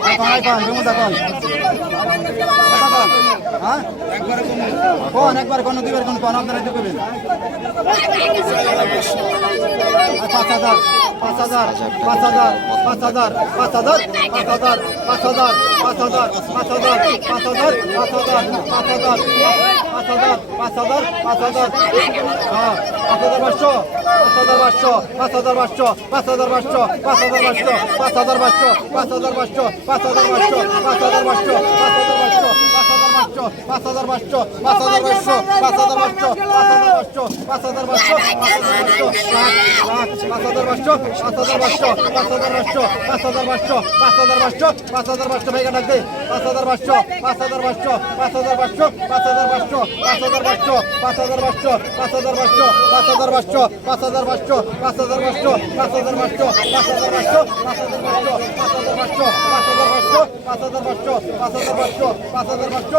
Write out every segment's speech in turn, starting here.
Vai, vai, vamos agora. হ্যাঁ কোন একবার কোন দুইবার কোন কোন আপনারা একটু পাঁচ হাজার পাঁচ হাজার পাঁচ হাজার পাঁচ হাজার পাঁচ হাজার পাঁচ হাজার পাঁচ হাজার পাঁচ হাজার পাঁচ হাজার পাঁচ হাজার পাঁচ হাজার পাঁচ হাজার পাঁচ হাজার পাঁচ হাজার পাঁচ হাজার হ্যাঁ পাঁচ হাজার পাঁচশো পাঁচ হাজার পাঁচশো পাঁচ হাজার পাঁচশো পাঁচ হাজার পাঁচশো পাঁচ হাজার পাঁচশো পাঁচ হাজার পাঁচশো পাঁচ হাজার পাঁচশো পাঁচ হাজার পাঁচশো পাঁচ হাজার পাঁচশো পাঁচ হাজার পাঁচশো পাঁচ হাজার পাঁচশো পাঁচ হাজার পাঁচশো পাঁচ হাজার পাঁচশো পাঁচ হাজার পাঁচশো পাঁচ হাজার পাঁচশো পাঁচ হাজার পাঁচশো পাঁচ হাজার পাঁচশো পাঁচ হাজার পাঁচশো পাঁচ হাজার পাঁচশো পাঁচ হাজার পাঁচশো ভাইকা ডাক দে পাঁচ হাজার পাঁচশো পাঁচ হাজার পাঁচশো পাঁচ হাজার পাঁচশো পাঁচ হাজার পাঁচশো পাঁচ হাজার পাঁচশো পাঁচ হাজার পাঁচশো পাঁচ হাজার পাঁচশো পাঁচ হাজার পাঁচশো পাঁচ হাজার পাঁচশো পাঁচ হাজার পাঁচশো পাঁচ হাজার পাঁচশো পাঁচ হাজার পাঁচশো পাঁচ হাজার পাঁচশো পাঁচ হাজার পাঁচশো পাঁচ হাজার পাঁচশো পাঁচ হাজার পাঁচশো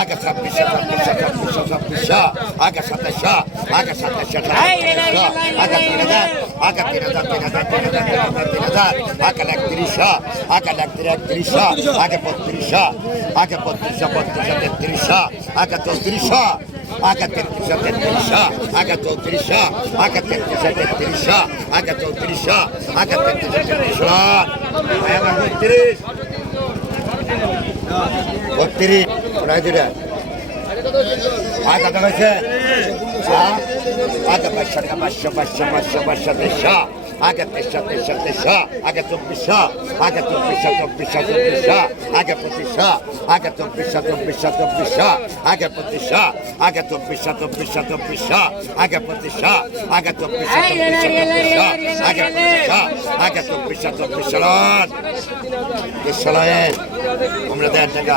Άγκασα πίσω, πίσω, πίσω, πίσω, άγκασα τεσσά, άγκασα τεσσά, άγκασα τυραντά, τυραντά, τυραντά, τυραντά, άγκαλα κτρίσα, άγκαλα κτρίσα, άγκα ποτρίσα, άγκα ποτρίσα, ποτρίσα, τετρίσα, άγκα τοτρίσα, άγκα τετρίσα, τετρίσα, άγκα τοτρίσα, άγκα বত্রিশ প্রায় দুটা আয় কত হয়েছে পাঁচশো পাঁচশো পাঁচশো পাঁচশো পাঁচশো তেইশশো আগে তেইশা তেইশা তেইশা আগে চব্বিশা আগে চব্বিশা চব্বিশা চব্বিশা আগে পঁচিশা আগে চব্বিশা চব্বিশা চব্বিশা আগে পঁচিশা আগে চব্বিশা চব্বিশা চব্বিশা আগে পঁচিশা আগে চব্বিশা চব্বিশা চব্বিশা আগে পঁচিশা আগে চব্বিশা চব্বিশ সালান সালায় আমরা দেড় টাকা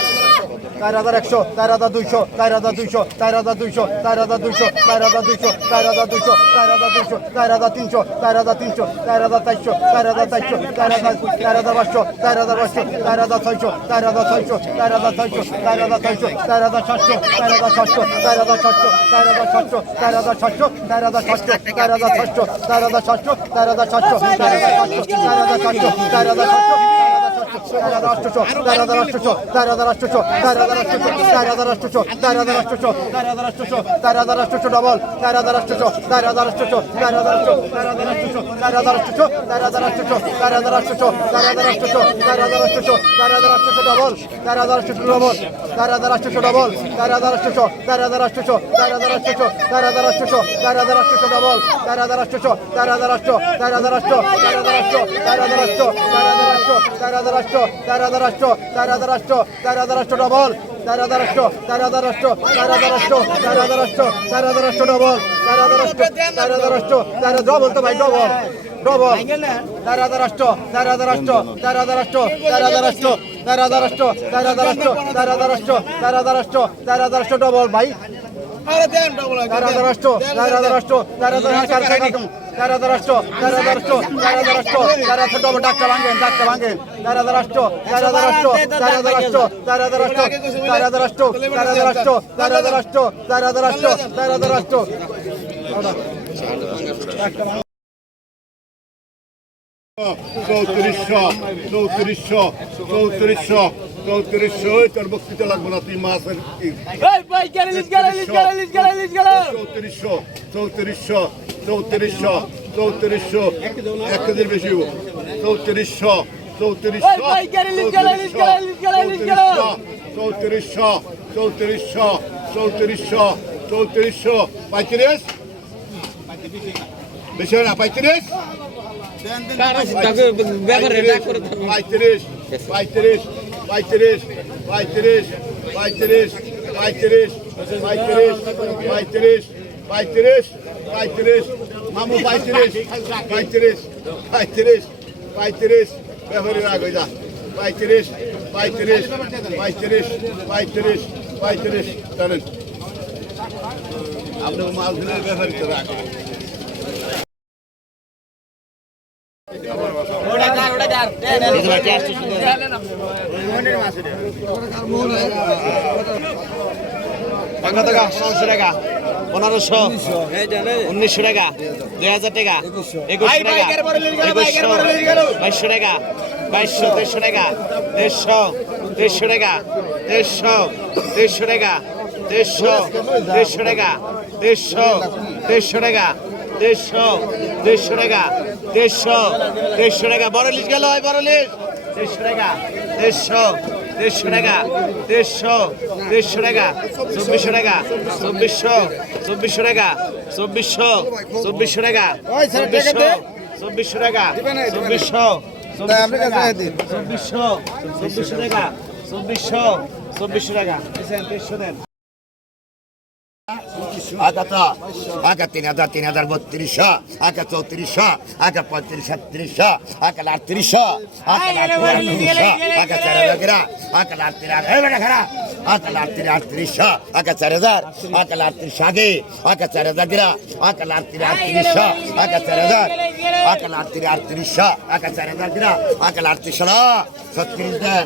হাজার চার হাজার চার হাজার চার হাজার চার হাজার চার হাজার চার হাজার চার হাজার চার হাজার চার হাজার চার হাজার চার হাজার চার হাজার চার হাজার চার হাজার চার হাজার চার হাজার চার হাজার চার হাজার চার হাজার একশো চার হাজার দুইশো চার হাজার দুইশো চার হাজার দুইশো চার হাজার দুইশো চার হাজার দুইশো চার হাজার দুইশো চার হাজার দুইশো চার হাজার তিনশো চার হাজার তিনশো চার হাজার চারশো চার হাজার চারশো চার হাজার চার হাজার পাঁচশো চার হাজার পাঁচশো চার হাজার ছয়শো চার হাজার ছয়শো চার হাজার ছয়শো চার হাজার ছয়শো চার হাজার সাতশো চার হাজার সাতশো চার হাজার সাতশো চার হাজার সাতশো চার হাজার সাতশো চার হাজার সাতশো চার হাজার সাতশো চার হাজার সাতশো চার হাজার সাতশো চার হাজার সাতশো চার হাজার সাতশো চার হাজার সাতশো চার হাজার সাতশো আটশোশো চার হাজার আটশোশো চার হাজার আটশোশো চার হাজার আটশোশো চার হাজার আটশোশো চার হাজার আটশোশো চার হাজার আটশোশো ডবল চার হাজার আটশোশো চার হাজার আটশোশো চার হাজার আটশো চার হাজার আটশোশো চার হাজার আটশোশো চার হাজার আটশোশো চার হাজার আটশোশো চার হাজার আটশোশো চার হাজার আটশোশো চার হাজার আটশোশো ডবল চার হাজার আটশোশো ডবল চার হাজার আটশোশো ডবল চার হাজার আটশোশো চার হাজার আটশোশো চার হাজার আটশোশো চার হাজার আটশোশো চার হাজার আটশোশো ডবল চার হাজার আটশোশো চার হাজার আটশো চার হাজার আটশো চার হাজার আটশো চার হাজার আটশো চার হাজার আটশো চার হাজার আটশো চার হাজার আটশো ডবল চার হাজার আটশো চার হাজার আটশো চার হাজার আটশো চার হাজার আটশো চার হাজার আটশো ডবল চার হাজার আটশো চার হাজার আটশো চার ডবল তো ভাই ডবল ডবল চার হাজার আটশো চার হাজার আটশো চার হাজার আটশো চার হাজার আটশো চার হাজার আটশো চার হাজার আটশো চার হাজার আটশো চার হাজার আটশো চার হাজার আটশো ডবল ভাই চার হাজার আটশো চার হাজার আটশো চার হাজার চার চার হাজার আটশো চার হাজার আটশো চার হাজার আটশো চার হাজার ডবল ডাক্তার ভাঙেন ডাক্তার ভাঙেন চার হাজার আটশো চার হাজার আটশো চার হাজার আটশো চার হাজার আটশো চার হাজার আটশো চার হাজার আটশো চার হাজার আটশো চার হাজার আটশো চার হাজার আটশো চৌত্রিশশো চৌত্রিশশো চৌত্রিশশো চৌত্রিশশো তোর বক্তৃতা লাগবে না তুই মাছের চৌত্রিশশো চৌত্রিশশো চৌত্রিশশো চৌত্রিশশো এক কেজির বেশি। চৌত্রিশশো চৌত্রিশশো চৌত্রিশশো চৌত্রিশশো চৌত্রিশশো চৌত্রিশশো পঁয়ত্রিশ বেশি হয় না পঁয়ত্রিশ পঁয়ত্রিশ পঁয়ত্রিশ পঁয়ত্রিশ পঁয়ত্রিশ পঁয়ত্রিশ পঁয়ত্রিশ পঁয়ত্রিশ পঁয়ত্রিশ পঁয়ত্রিশ পঁয়ত্রিশ মামু পঁয়ত্রিশ পঁয়ত্রিশ পঁয়ত্রিশ পঁয়ত্রিশ ব্যাপারে রাগ হয়ে যা পঁয়ত্রিশ পঁয়ত্রিশ পঁয়ত্রিশ পঁয়ত্রিশ পঁয়ত্রিশ জানেন আপনার মাল ব্যাপারে রাগ বাংলা টাকা ষোলোশো টাকা পনেরোশো উনিশশো টাকা দুই হাজার টাকা একুশশো টাকা একুশশো বাইশশো টাকা বাইশশো দেড়শো টাকা দেড়শো দেড়শো টাকা দেড়শো দেড়শো টাকা দেড়শো দেড়শো টাকা দেড়শো দেড়শো টাকা দেড়শো দেড়শো টাকা দেড়শো দেড়শো টাকা। বড় লিজ গেল হয় বড় লিজ দেড়শো টাকা দেড়শো দেড়শো টাকা দেড়শো দেড়শো টাকা চব্বিশশো টাকা চব্বিশশো চব্বিশশো টাকা চব্বিশশো চব্বিশশো টাকা চব্বিশশো চব্বিশশো টাকা চব্বিশশো চব্বিশশো চব্বিশশো টাকা চব্বিশশো চব্বিশশো টাকা। দেন। আকাতা আকা তিন হাজার তিন হাজার বত্রিশশো আকা চৌত্রিশশো আকা পঁয়ত্রিশ সাতত্রিশশো আকা আটত্রিশশো আকা আকা চার হাজার আকা আটত্রিশ আকা আকাল আটত্রিশ আটত্রিশশো আকা চার হাজার আকাল আটত্রিশ আগে আকা চার হাজার আকাল আটত্রিশ আটত্রিশশো আকা চার হাজার আকাল আটত্রিশ আটত্রিশশো আকা চার হাজার আকাল আটত্রিশশো ছত্রিশ দেন।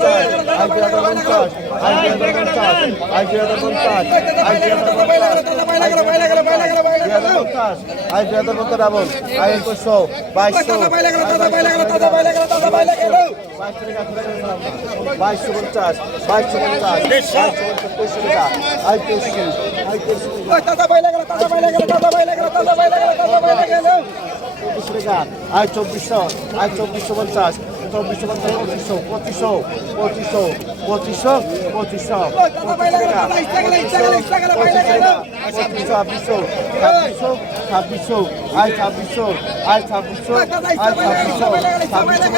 একুশশো বাইশশো বাইশশো পঞ্চাশ বাইশশো পঞ্চাশ আয় চব্বিশশো আয় চব্বিশশো পঞ্চাশ চব্বিশশো পঁচিশশো পঁচিশশো পঁচিশশো পঁচিশশো পঁচিশশো ছাব্বিশশো ছাব্বিশশো ছাব্বিশশো ছাব্বিশশো আয় ছাব্বিশশো আয় ছাব্বিশশো আয় ছাব্বিশশো ছাব্বিশশো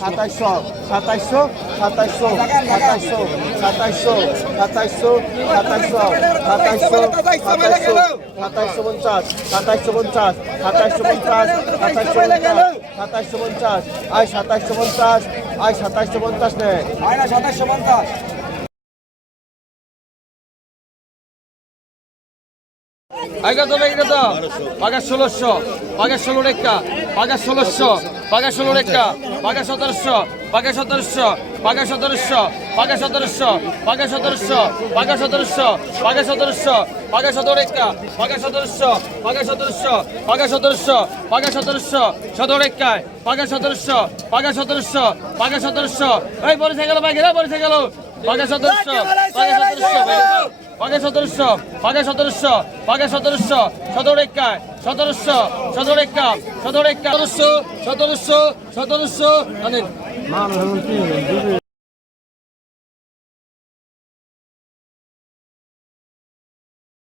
সাতাইশশো সাতাইশশো সাতাইশশো সাতাইশশো সাতাইশশো সাতাইশশো সাতাইশশো সাতাইশশো সাতাইশশো সাতাইশশো পঞ্চাশ সাতাইশশো পঞ্চাশ সাতাইশশো পঞ্চাশ সাতাইশশো পঞ্চাশ সাতাইশশো পঞ্চাশ, আয় সাতাইশশো পঞ্চাশ, আয় সাতাইশশো পঞ্চাশ নে। আগে তো বেগে তো পাগা ষোলোশো পাগা ষোলো রেখা পাগা ষোলোশো পাগা ষোলো রেখা পাগা সতেরোশো পাগা সতেরোশো পাগা সতেরোশো পাগা সতেরোশো পাগা সতেরোশো পাগা সতেরোশো পাগা সতেরোশো পাগা সতেরো রেখা পাগা সতেরোশো পাগা সতেরোশো পাগা সতেরোশো পাগা সতেরোশো সতেরো রেখায় পাগা সতেরোশো পাগা সতেরোশো পাগা সতেরোশো এই পরে গেল বাইকে পরে গেল পাগা সতেরোশো পাগা সতেরোশো পাগে সতেরোশো পাগে সতেরোশো পাগে সতেরোশো সতেরো একায় সতেরোশো সতেরো একা সতেরো একা সতেরোশো সতেরোশো সতেরোশো